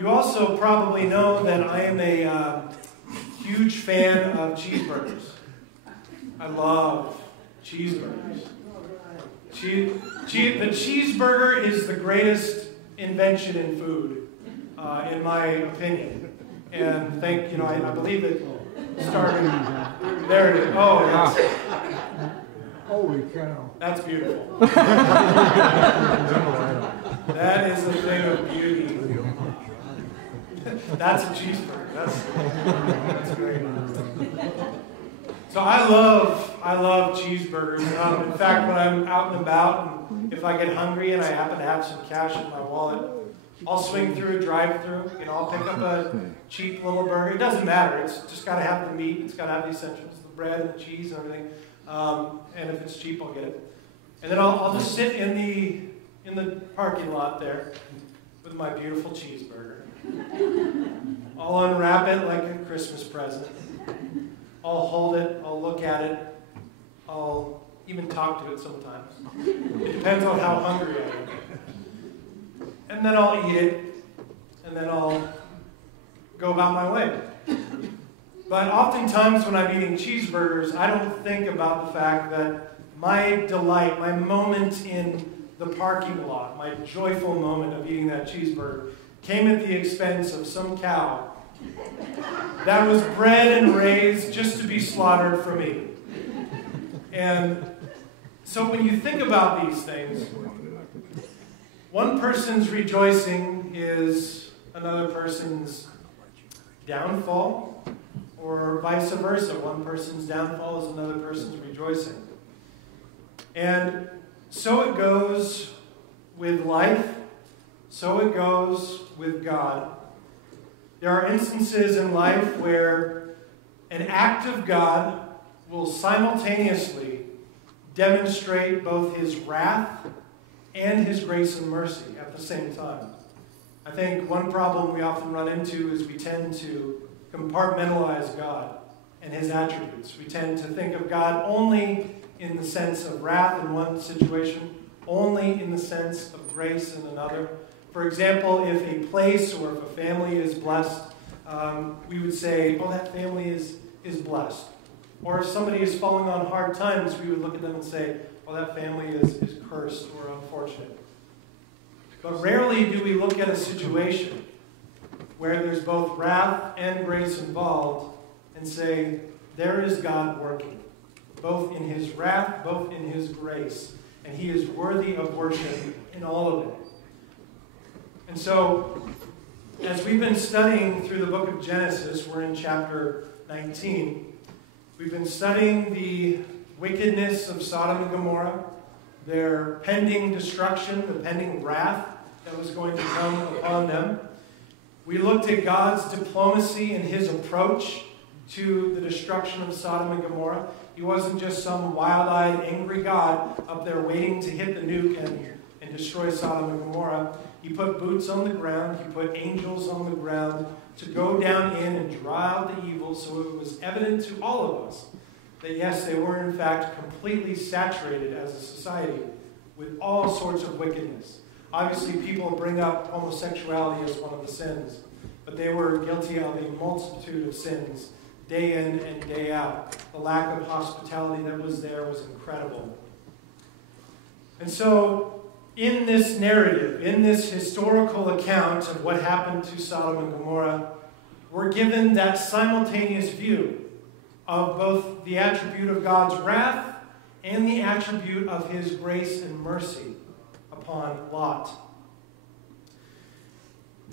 You also probably know that I am a huge fan of cheeseburgers. I love cheeseburgers. The cheeseburger is the greatest invention in food, in my opinion. And I believe it started. There it is. Oh, yes. Holy cow. That's beautiful. That is a thing of beauty. That's a cheeseburger. That's great. So I love cheeseburgers. In fact, when I'm out and about, and if I get hungry and I happen to have some cash in my wallet, I'll swing through a drive-thru. I'll pick up a cheap little burger. It doesn't matter. It's just got to have the meat. It's got to have the essentials, the bread and the cheese and everything. And if it's cheap, I'll get it. And then I'll just sit in the parking lot there with my beautiful cheeseburger. I'll unwrap it like a Christmas present. I'll hold it. I'll look at it. I'll even talk to it sometimes. It depends on how hungry I am. And then I'll eat it. And then I'll go about my way. But oftentimes when I'm eating cheeseburgers, I don't think about the fact that my delight, my moment in the parking lot, my joyful moment of eating that cheeseburger, came at the expense of some cow that was bred and raised just to be slaughtered for me. And so when you think about these things, one person's rejoicing is another person's downfall, or vice versa. One person's downfall is another person's rejoicing. And so it goes with life, so it goes with God. There are instances in life where an act of God will simultaneously demonstrate both His wrath and His grace and mercy at the same time. I think one problem we often run into is we tend to compartmentalize God and His attributes. We tend to think of God only in the sense of wrath in one situation, only in the sense of grace in another. For example, if a place or if a family is blessed, we would say, oh, that family is blessed. Or if somebody is falling on hard times, we would look at them and say, oh, that family is cursed or unfortunate. But rarely do we look at a situation where there's both wrath and grace involved and say, there is God working, both in His wrath, both in His grace, and He is worthy of worship in all of it. And so, as we've been studying through the book of Genesis, we're in chapter 19, we've been studying the wickedness of Sodom and Gomorrah, their pending destruction, the pending wrath that was going to come upon them. We looked at God's diplomacy and His approach to the destruction of Sodom and Gomorrah. He wasn't just some wild-eyed, angry God up there waiting to hit the nuke and destroy Sodom and Gomorrah. He put boots on the ground. He put angels on the ground to go down in and draw out the evil, so it was evident to all of us that yes, they were in fact completely saturated as a society with all sorts of wickedness. Obviously, people bring up homosexuality as one of the sins, but they were guilty of a multitude of sins day in and day out. The lack of hospitality that was there was incredible. And so, in this narrative, in this historical account of what happened to Sodom and Gomorrah, we're given that simultaneous view of both the attribute of God's wrath and the attribute of His grace and mercy upon Lot.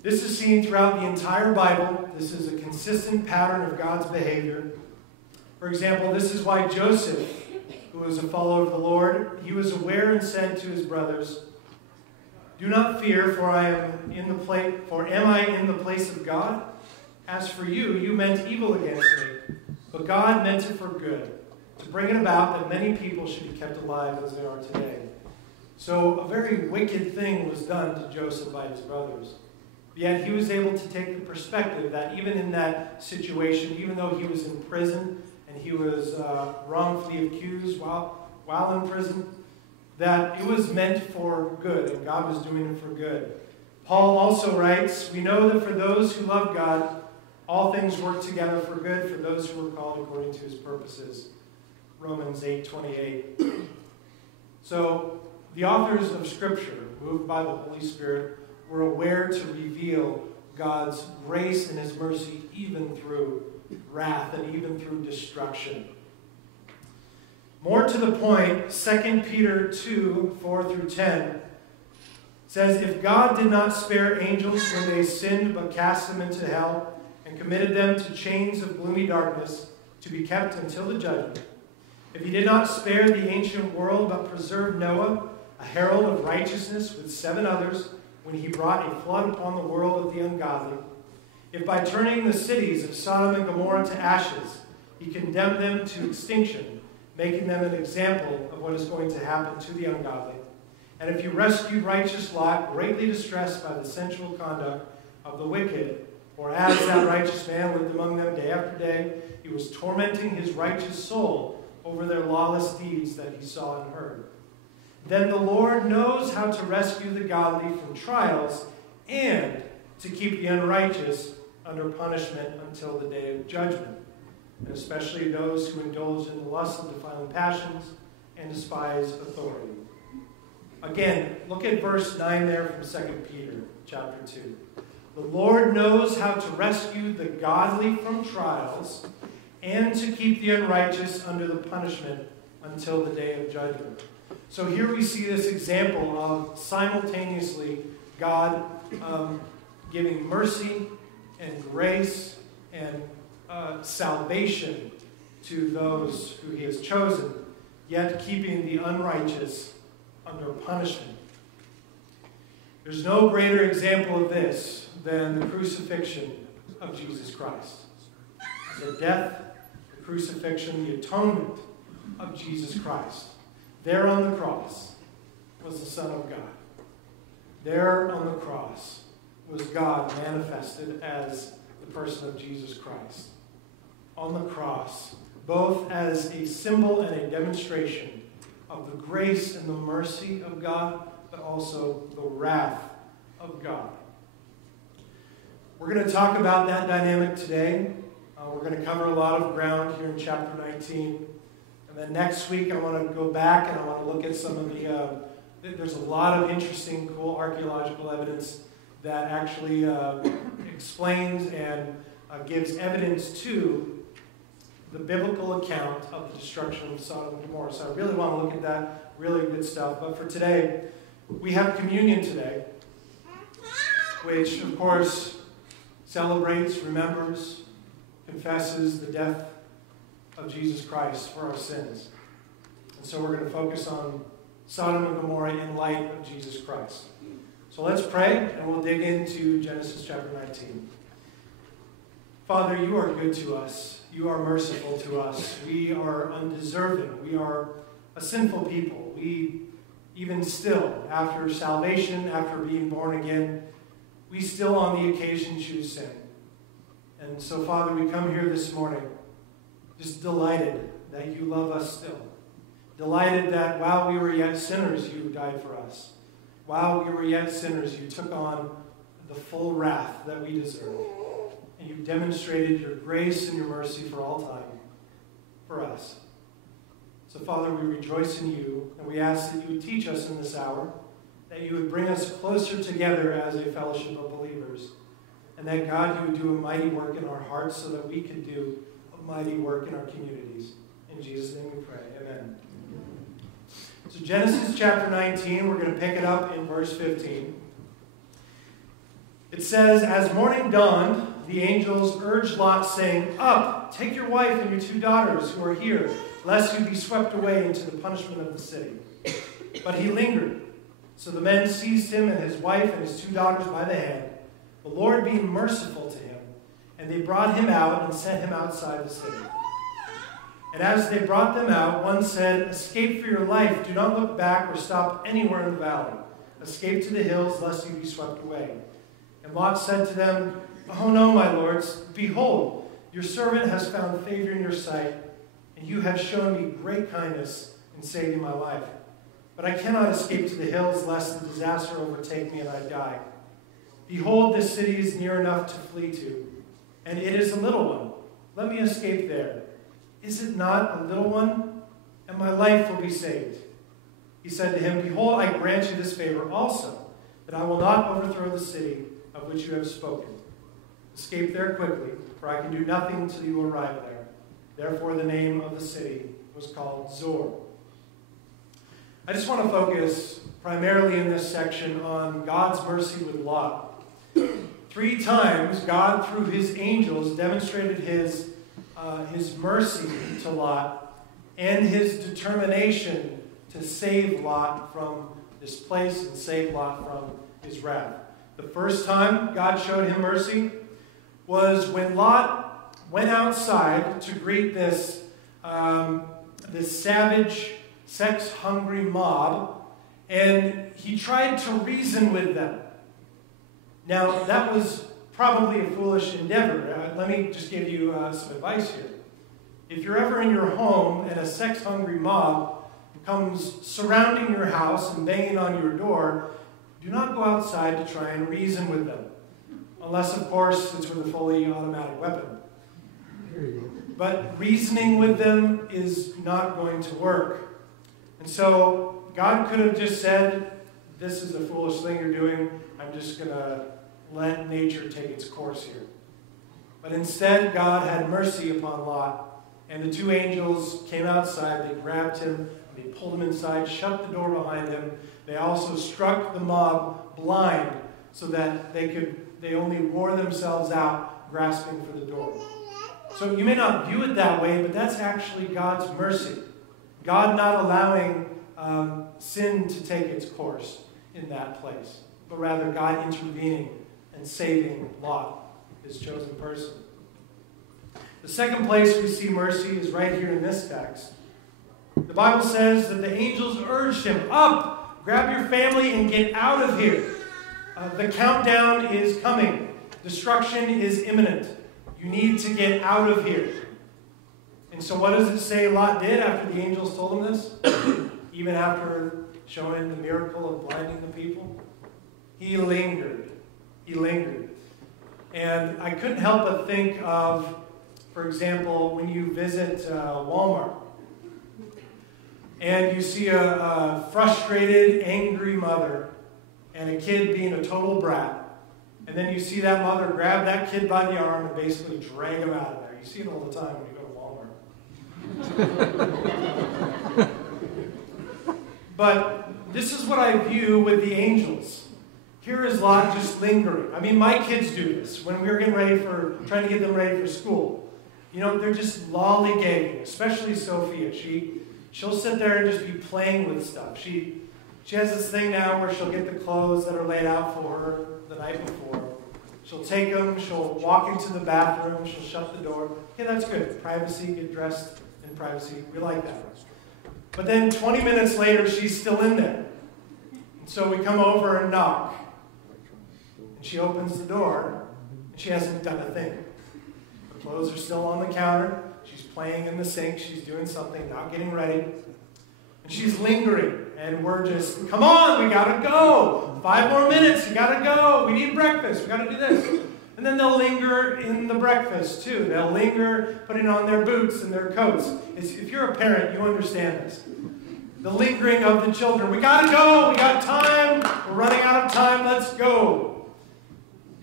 This is seen throughout the entire Bible. This is a consistent pattern of God's behavior. For example, this is why Joseph, who was a follower of the Lord, he was aware and said to his brothers, "Do not fear, for am I in the place of God? As for you, you meant evil against me, but God meant it for good, to bring it about that many people should be kept alive as they are today." So a very wicked thing was done to Joseph by his brothers. Yet he was able to take the perspective that even in that situation, even though he was in prison and he was wrongfully accused while in prison, that it was meant for good and God was doing it for good. Paul also writes, we know that for those who love God, all things work together for good for those who are called according to his purposes. Romans 8:28. So the authors of Scripture, moved by the Holy Spirit, were aware to reveal God's grace and his mercy even through wrath and even through destruction. More to the point, 2 Peter 2:4-10 says, if God did not spare angels when they sinned but cast them into hell and committed them to chains of gloomy darkness to be kept until the judgment, if he did not spare the ancient world but preserved Noah, a herald of righteousness with 7 others, when he brought a flood upon the world of the ungodly, if by turning the cities of Sodom and Gomorrah to ashes, he condemned them to extinction, making them an example of what is going to happen to the ungodly, and if you rescued righteous Lot, greatly distressed by the sensual conduct of the wicked, for as that righteous man lived among them day after day, he was tormenting his righteous soul over their lawless deeds that he saw and heard. Then the Lord knows how to rescue the godly from trials and to keep the unrighteous under punishment until the day of judgment, and especially those who indulge in the lust of defiling passions and despise authority. Again, look at verse 9 there from 2 Peter chapter 2. The Lord knows how to rescue the godly from trials and to keep the unrighteous under the punishment until the day of judgment. So here we see this example of simultaneously God giving mercy and grace and salvation to those who he has chosen, yet keeping the unrighteous under punishment. There's no greater example of this than the crucifixion of Jesus Christ. The death, the crucifixion, the atonement of Jesus Christ. There on the cross was the Son of God. There on the cross was God manifested as the person of Jesus Christ. On the cross, both as a symbol and a demonstration of the grace and the mercy of God, but also the wrath of God. We're going to talk about that dynamic today. We're going to cover a lot of ground here in chapter 19. And then next week I want to go back and I want to look at some of there's a lot of interesting, cool archaeological evidence that actually explains and gives evidence to the biblical account of the destruction of Sodom and Gomorrah. So I really want to look at that, really good stuff. But for today, we have communion today, which, of course, celebrates, remembers, confesses the death of Jesus Christ for our sins. And so we're going to focus on Sodom and Gomorrah in light of Jesus Christ. So let's pray, and we'll dig into Genesis chapter 19. Father, you are good to us. You are merciful to us. We are undeserving. We are a sinful people. We, even still, after salvation, after being born again, we still on the occasion choose sin. And so, Father, we come here this morning just delighted that you love us still. Delighted that while we were yet sinners, you died for us. While we were yet sinners, you took on the full wrath that we deserve. And you demonstrated your grace and your mercy for all time for us. So, Father, we rejoice in you, and we ask that you would teach us in this hour, that you would bring us closer together as a fellowship of believers, and that, God, you would do a mighty work in our hearts so that we could do a mighty work in our communities. In Jesus' name we pray. Amen. So Genesis chapter 19, we're going to pick it up in verse 15. It says, as morning dawned, the angels urged Lot, saying, up, take your wife and your 2 daughters who are here, lest you be swept away into the punishment of the city. But he lingered. So the men seized him and his wife and his 2 daughters by the hand, the Lord being merciful to him, and they brought him out and set him outside the city. And as they brought them out, one said, escape for your life. Do not look back or stop anywhere in the valley. Escape to the hills, lest you be swept away. And Lot said to them, oh no, my lords, behold, your servant has found favor in your sight, and you have shown me great kindness in saving my life. But I cannot escape to the hills, lest the disaster overtake me and I die. Behold, this city is near enough to flee to, and it is a little one. Let me escape there. Is it not a little one? And my life will be saved. He said to him, Behold, I grant you this favor also, that I will not overthrow the city of which you have spoken. Escape there quickly, for I can do nothing until you arrive there. Therefore the name of the city was called Zor. I just want to focus primarily in this section on God's mercy with Lot. 3 times, God, through his angels, demonstrated his mercy to Lot and his determination to save Lot from this place and save Lot from his wrath. The first time God showed him mercy was when Lot went outside to greet this savage, sex-hungry mob, and he tried to reason with them. Now, that was probably a foolish endeavor. Let me just give you some advice here. If you're ever in your home and a sex-hungry mob comes surrounding your house and banging on your door, do not go outside to try and reason with them. Unless, of course, it's with a fully automatic weapon. There you go. But reasoning with them is not going to work. And so God could have just said, this is a foolish thing you're doing. I'm just going to let nature take its course here. But instead, God had mercy upon Lot. And the 2 angels came outside. They grabbed him. They pulled him inside, shut the door behind him. They also struck the mob blind so that they only wore themselves out grasping for the door. So you may not view it that way, but that's actually God's mercy. God not allowing sin to take its course in that place, but rather God intervening and saving Lot, his chosen person. The second place we see mercy is right here in this text. The Bible says that the angels urged him, up, grab your family and get out of here. The countdown is coming. Destruction is imminent. You need to get out of here. And so what does it say Lot did after the angels told him this? Even after showing the miracle of blinding the people? He lingered. He lingered. And I couldn't help but think of, for example, when you visit Walmart and you see a frustrated, angry mother and a kid being a total brat, and then you see that mother grab that kid by the arm and basically drag him out of there. You see it all the time when you go to Walmart. But this is what I view with the angels. Here is Lot just lingering. I mean, my kids do this when we're trying to get them ready for school. You know, they're just lollygagging, especially Sophia. She'll sit there and just be playing with stuff. She has this thing now where she'll get the clothes that are laid out for her the night before. She'll take them, she'll walk into the bathroom, she'll shut the door. Okay, that's good. Privacy, get dressed in privacy. We like that. But then 20 minutes later, she's still in there. And so we come over and knock. And she opens the door, and she hasn't done a thing. The clothes are still on the counter. She's playing in the sink. She's doing something, not getting ready. And she's lingering. And we're just, come on, we got to go. 5 more minutes, you got to go. We need breakfast. We got to do this. And then they'll linger in the breakfast, too. They'll linger putting on their boots and their coats. If you're a parent, you understand this. The lingering of the children. We got to go. We got time. We're running out of time. Let's go.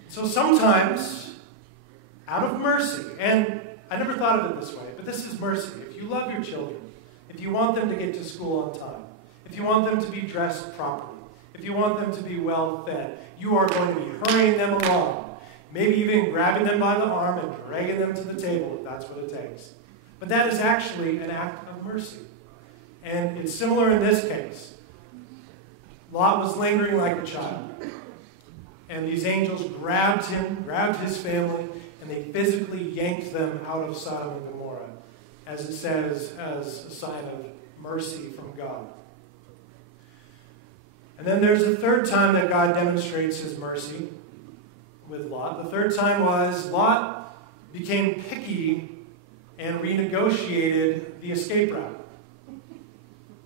So sometimes, out of mercy, and I never thought of it this way, but this is mercy. If you love your children, if you want them to get to school on time, if you want them to be dressed properly, if you want them to be well fed, you are going to be hurrying them along, maybe even grabbing them by the arm and dragging them to the table if that's what it takes. But that is actually an act of mercy. And it's similar in this case. Lot was lingering like a child. And these angels grabbed him, grabbed his family, and they physically yanked them out of Sodom and Gomorrah, as it says, as a sign of mercy from God. And then there's a third time that God demonstrates his mercy with Lot. The third time was Lot became picky and renegotiated the escape route.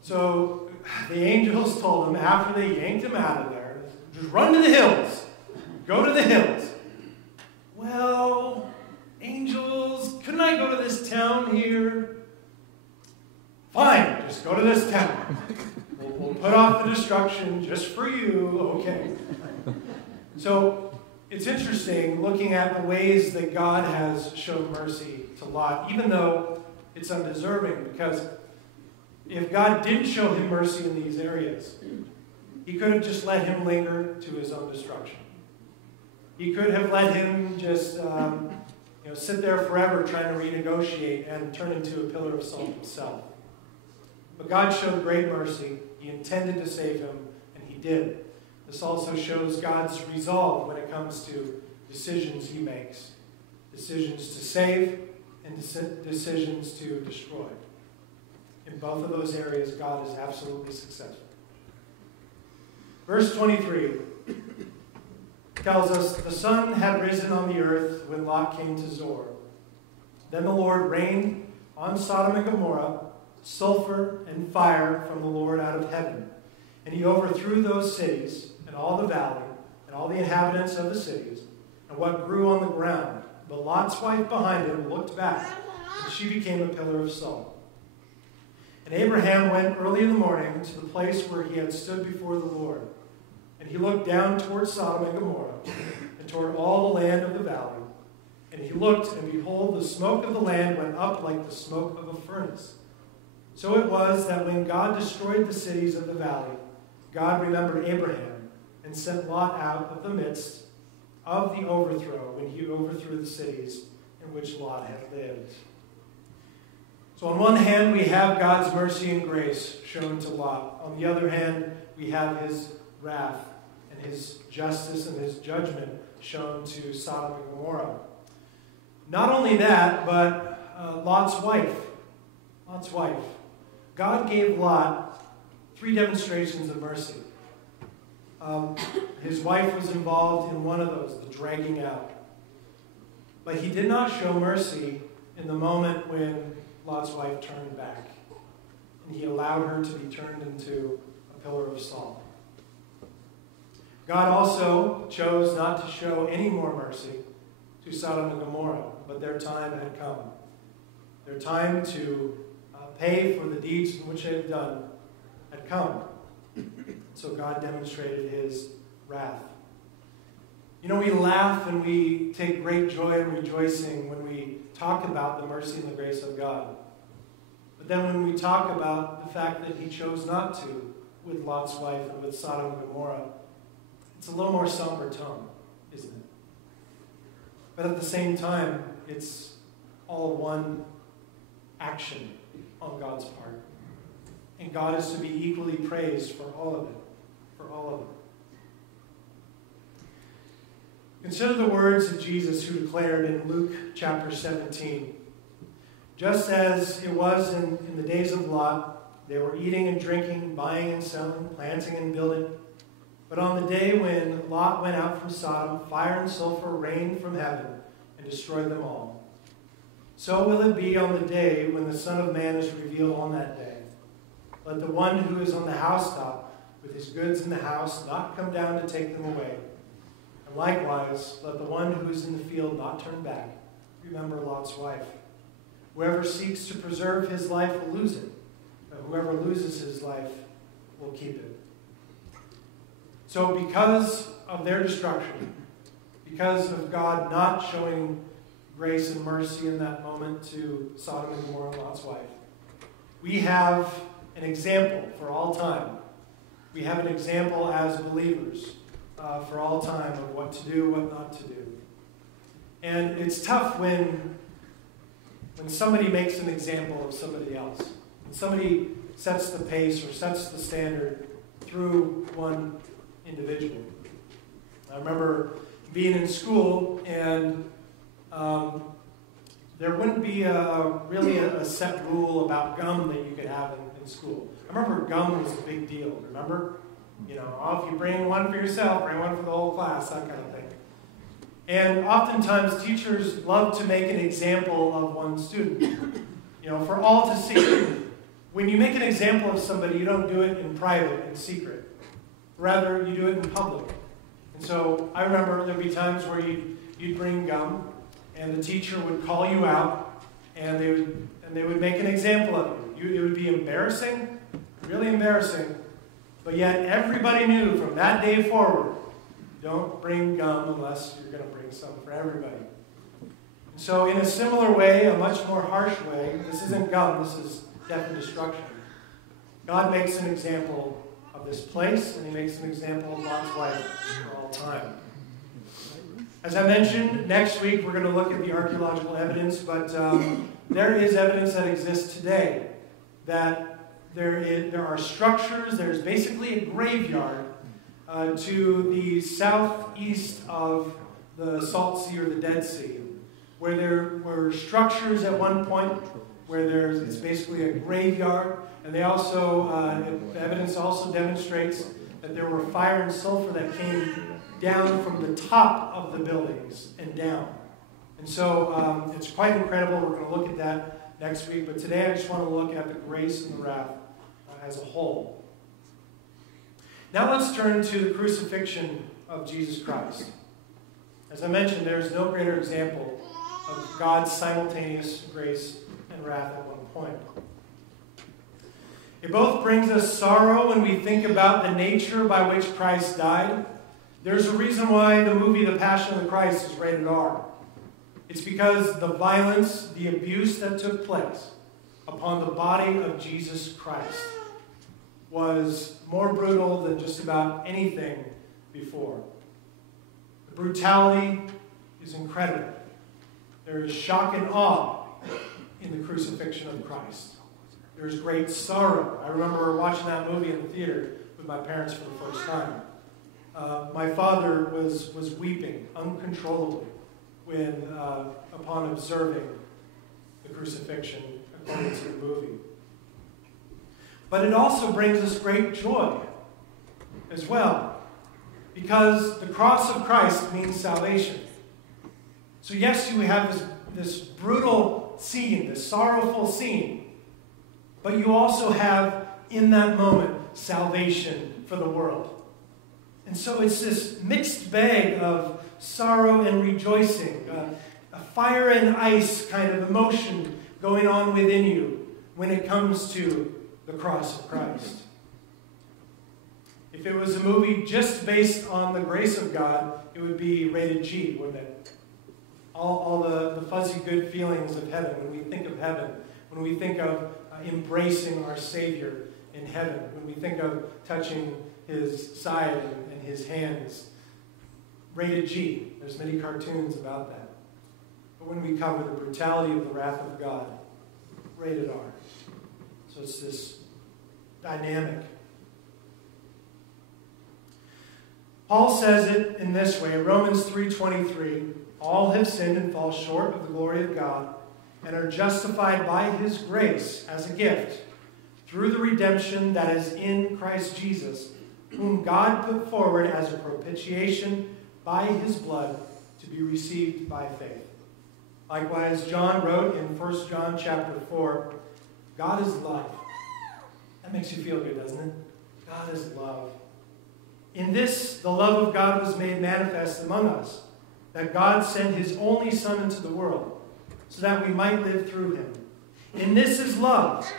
So the angels told him after they yanked him out of there, just run to the hills. Go to the hills. Well, angels, couldn't I go to this town here? Fine, just go to this town. We'll put off the destruction just for you, okay. So it's interesting looking at the ways that God has shown mercy to Lot, even though it's undeserving, because if God didn't show him mercy in these areas, he could have just let him linger to his own destruction. He could have let him just sit there forever trying to renegotiate and turn into a pillar of salt himself. But God showed great mercy. He intended to save him, and he did. This also shows God's resolve when it comes to decisions he makes. Decisions to save and decisions to destroy. In both of those areas, God is absolutely successful. Verse 23 tells us, the sun had risen on the earth when Lot came to Zoar. Then the Lord rained on Sodom and Gomorrah sulfur and fire from the Lord out of heaven. And he overthrew those cities and all the valley and all the inhabitants of the cities and what grew on the ground. But Lot's wife behind him looked back, and she became a pillar of salt. And Abraham went early in the morning to the place where he had stood before the Lord. And he looked down toward Sodom and Gomorrah and toward all the land of the valley. And he looked, and behold, the smoke of the land went up like the smoke of a furnace. So it was that when God destroyed the cities of the valley, God remembered Abraham and sent Lot out of the midst of the overthrow when he overthrew the cities in which Lot had lived. So on one hand, we have God's mercy and grace shown to Lot. On the other hand, we have his wrath and his justice and his judgment shown to Sodom and Gomorrah. Not only that, but Lot's wife. Lot's wife. God gave Lot 3 demonstrations of mercy. His wife was involved in one of those, the dragging out. But he did not show mercy in the moment when Lot's wife turned back. And he allowed her to be turned into a pillar of salt. God also chose not to show any more mercy to Sodom and Gomorrah, but their time had come. Their time to pay for the deeds in which they had done had come. So God demonstrated his wrath. You know, we laugh and we take great joy and rejoicing when we talk about the mercy and the grace of God. But then when we talk about the fact that he chose not to with Lot's wife and with Sodom and Gomorrah, it's a little more somber tone, isn't it? But at the same time, it's all one action on God's part. And God is to be equally praised for all of it. For all of it. Consider the words of Jesus who declared in Luke chapter 17, just as it was in the days of Lot, they were eating and drinking, buying and selling, planting and building. But on the day when Lot went out from Sodom, fire and sulfur rained from heaven and destroyed them all. So will it be on the day when the Son of Man is revealed on that day. Let the one who is on the housetop with his goods in the house not come down to take them away. And likewise, let the one who is in the field not turn back. Remember Lot's wife. Whoever seeks to preserve his life will lose it, but whoever loses his life will keep it. So because of their destruction, because of God not showing grace and mercy in that moment to Sodom and Gomorrah and Lot's wife, we have an example for all time. We have an example as believers for all time of what to do, what not to do. And it's tough when somebody makes an example of somebody else. When somebody sets the pace or sets the standard through one individual. I remember being in school, and there wouldn't be really a set rule about gum that you could have in school. I remember gum was a big deal, remember? You know, if you bring one for yourself, bring one for the whole class, that kind of thing. And oftentimes teachers love to make an example of one student, you know, for all to see. When you make an example of somebody, you don't do it in private, in secret. Rather, you do it in public. And so I remember there'd be times where you'd bring gum, and the teacher would call you out, and they would make an example of you. It would be embarrassing, really embarrassing, but yet everybody knew from that day forward, don't bring gum unless you're going to bring some for everybody. And so in a similar way, a much more harsh way, this isn't gum, this is death and destruction. God makes an example of this place, and he makes an example of Lot's wife for all time. As I mentioned, next week we're going to look at the archaeological evidence, but there is evidence that exists today that there are structures, there's basically a graveyard to the southeast of the Salt Sea or the Dead Sea, where there were structures at one point where it's basically a graveyard, and they also, the evidence also demonstrates that there were fire and sulfur that came down from the top of the buildings and down. And so it's quite incredible. We're going to look at that next week, but today I just want to look at the grace and the wrath as a whole. Now let's turn to the crucifixion of Jesus Christ. As I mentioned, there's no greater example of God's simultaneous grace and wrath at one point. It both brings us sorrow when we think about the nature by which Christ died. There's a reason why the movie The Passion of the Christ is rated R. It's because the violence, the abuse that took place upon the body of Jesus Christ was more brutal than just about anything before. The brutality is incredible. There is shock and awe in the crucifixion of Christ. There's great sorrow. I remember watching that movie in the theater with my parents for the first time. My father was weeping uncontrollably upon observing the crucifixion, according to the movie. But it also brings us great joy as well, because the cross of Christ means salvation. So yes, you have this brutal scene, this sorrowful scene, but you also have, in that moment, salvation for the world. And so it's this mixed bag of sorrow and rejoicing, a fire and ice kind of emotion going on within you when it comes to the cross of Christ. If it was a movie just based on the grace of God, it would be rated G, wouldn't it? All the fuzzy good feelings of heaven, when we think of heaven, when we think of embracing our Savior in heaven, when we think of touching his side and his hands, rated G. There's many cartoons about that. But when we cover the brutality of the wrath of God, rated R. So it's this dynamic. Paul says it in this way, Romans 3:23, all have sinned and fall short of the glory of God and are justified by his grace as a gift through the redemption that is in Christ Jesus, whom God put forward as a propitiation by his blood to be received by faith. Likewise, John wrote in 1 John chapter 4, God is love. That makes you feel good, doesn't it? God is love. In this, the love of God was made manifest among us, that God sent his only Son into the world, so that we might live through him. And this is love.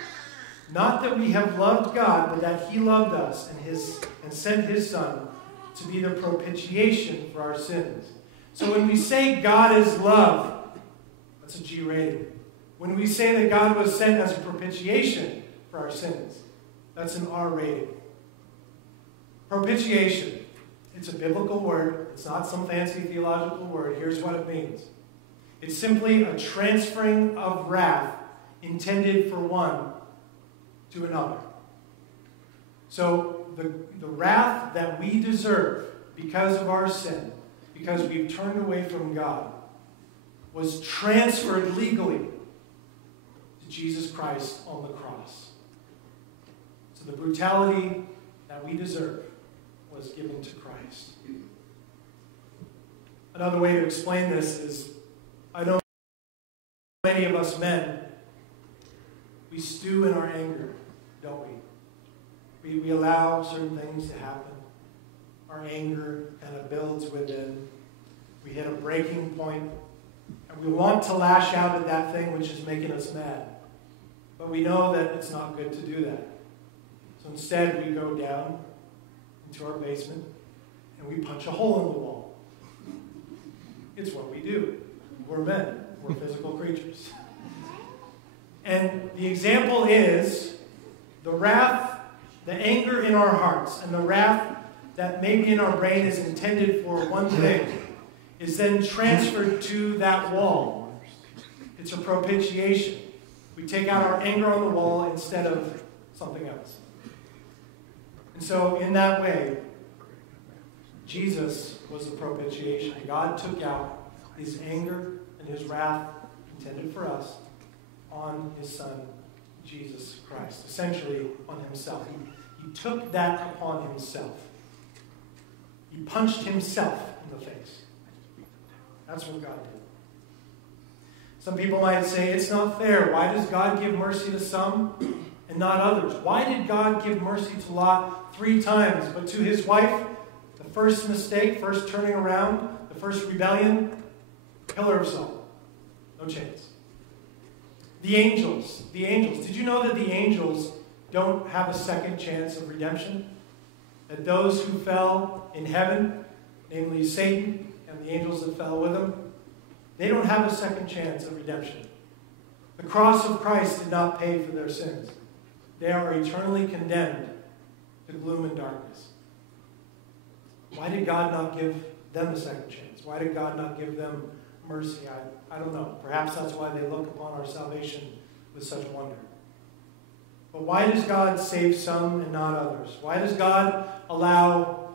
Not that we have loved God, but that he loved us and sent his Son to be the propitiation for our sins. So when we say God is love, that's a G rating. When we say that God was sent as a propitiation for our sins, that's an R rating. Propitiation. It's a biblical word. It's not some fancy theological word. Here's what it means. It's simply a transferring of wrath intended for one to another. So the wrath that we deserve because of our sin, because we've turned away from God, was transferred legally to Jesus Christ on the cross. So the brutality that we deserve was given to Christ. Another way to explain this is, I know many of us men, we stew in our anger, don't we? We allow certain things to happen. our anger kind of builds within. We hit a breaking point, and we want to lash out at that thing which is making us mad. But we know that it's not good to do that. So instead, we go down into our basement, and we punch a hole in the wall. It's what we do. We're men. We're physical creatures. And the example is the wrath, the anger in our hearts, and the wrath that maybe in our brain is intended for one thing, is then transferred to that wall. It's a propitiation. We take out our anger on the wall instead of something else. And so in that way, Jesus was the propitiation. God took out his anger and his wrath intended for us on his Son, Jesus Christ. Essentially on himself. He took that upon himself. He punched himself in the face. That's what God did. Some people might say, it's not fair. Why does God give mercy to some and not others? Why did God give mercy to Lot 3 times, but to his wife, the first mistake, first turning around, the first rebellion, pillar of salt? No chance. The angels. Did you know that the angels don't have a second chance of redemption? That those who fell in heaven, namely Satan and the angels that fell with him, they don't have a second chance of redemption. The cross of Christ did not pay for their sins. They are eternally condemned to gloom and darkness. Why did God not give them a second chance? Why did God not give them mercy? I don't know. Perhaps that's why they look upon our salvation with such wonder. But why does God save some and not others? Why does God allow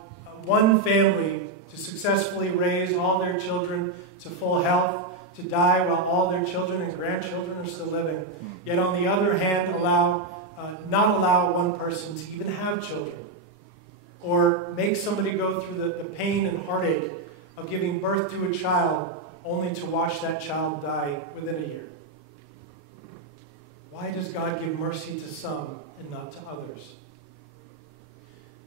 one family to successfully raise all their children to full health, to die while all their children and grandchildren are still living, yet on the other hand not allow one person to even have children, or make somebody go through the pain and heartache of giving birth to a child only to watch that child die within a year? Why does God give mercy to some and not to others?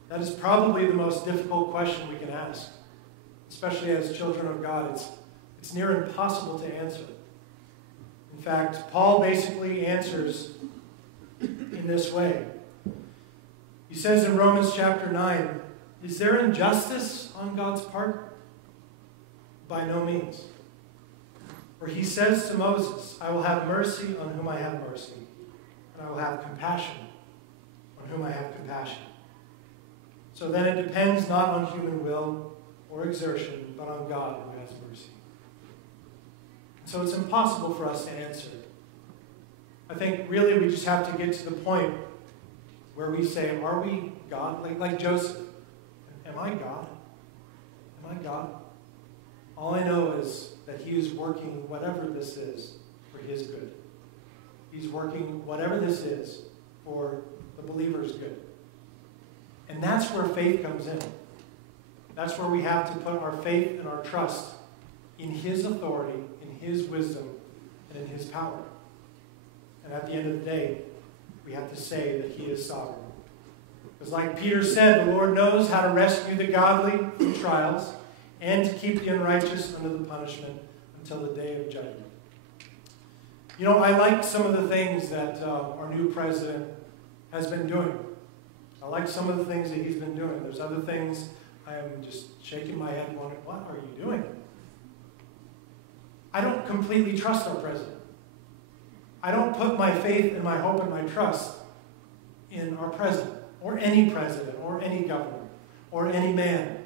That is probably the most difficult question we can ask, especially as children of God. It's near impossible to answer. In fact, Paul basically answers in this way. He says in Romans chapter 9, is there injustice on God's part? By no means. For he says to Moses, I will have mercy on whom I have mercy, and I will have compassion on whom I have compassion. So then it depends not on human will or exertion, but on God who has mercy. So it's impossible for us to answer. I think really we just have to get to the point where we say, are we God? Like Joseph. Am I God? Am I God? All I know is that he is working whatever this is for his good. He's working whatever this is for the believer's good. And that's where faith comes in. That's where we have to put our faith and our trust in his authority, in his wisdom, and in his power. And at the end of the day, we have to say that he is sovereign. Because like Peter said, the Lord knows how to rescue the godly from trials and to keep the unrighteous under the punishment until the day of judgment. You know, I like some of the things that our new president has been doing. I like some of the things that he's been doing. There's other things I am just shaking my head wondering, what are you doing? I don't completely trust our president. I don't put my faith and my hope and my trust in our president, or any governor, or any man.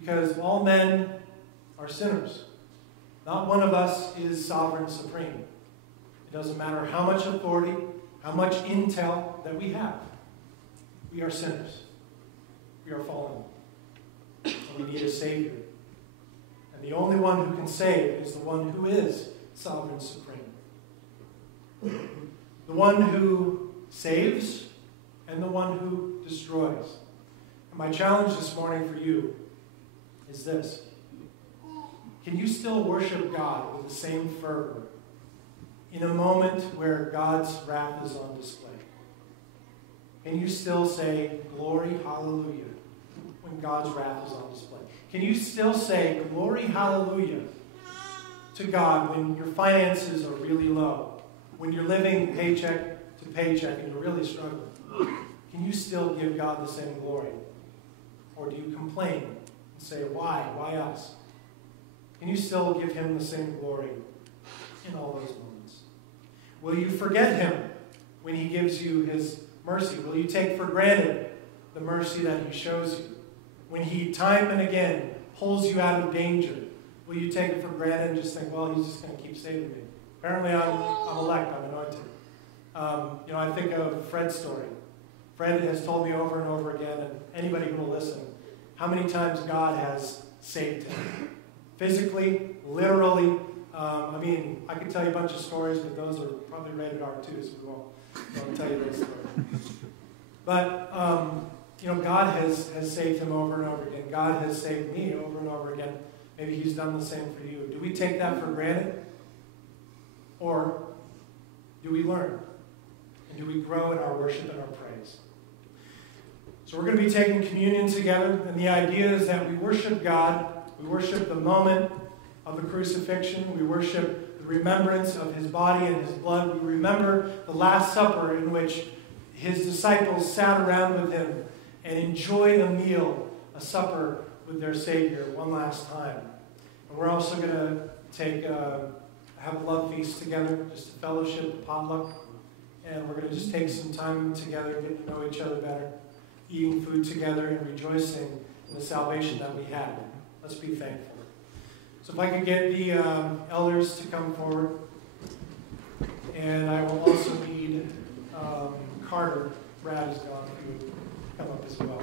Because all men are sinners. Not one of us is sovereign supreme. It doesn't matter how much authority, how much intel that we have. We are sinners. We are fallen. And we need a Savior. And the only one who can save is the one who is sovereign supreme. The one who saves and the one who destroys. And my challenge this morning for you is this. Can you still worship God with the same fervor in a moment where God's wrath is on display? Can you still say, glory, hallelujah, when God's wrath is on display? Can you still say, glory, hallelujah, to God when your finances are really low, when you're living paycheck to paycheck and you're really struggling? Can you still give God the same glory? Or do you complain and say, why? Why us? Can you still give him the same glory in all those moments? Will you forget him when he gives you his mercy? Will you take for granted the mercy that he shows you? When he time and again pulls you out of danger, will you take it for granted and just think, well, he's just going to keep saving me? Apparently I'm elect, I'm anointed. I think of Fred's story. Fred has told me over and over again, and anybody who will listen, how many times God has saved him. Physically, literally. I could tell you a bunch of stories, but those are probably rated R too, so we won't tell you those stories. But, God has saved him over and over again. God has saved me over and over again. Maybe he's done the same for you. Do we take that for granted? Or do we learn? And do we grow in our worship and our praise? So we're going to be taking communion together, and the idea is that we worship God. We worship the moment of the crucifixion. We worship the remembrance of his body and his blood. We remember the Last Supper in which his disciples sat around with him and enjoyed a meal, a supper with their Savior one last time. And we're also going to have a love feast together, just a fellowship, a potluck. And we're going to just take some time together, get to know each other better, eating food together and rejoicing in the salvation that we have. Let's be thankful. So if I could get the elders to come forward. And I will also need Carter. Brad is gone. He would come up as well.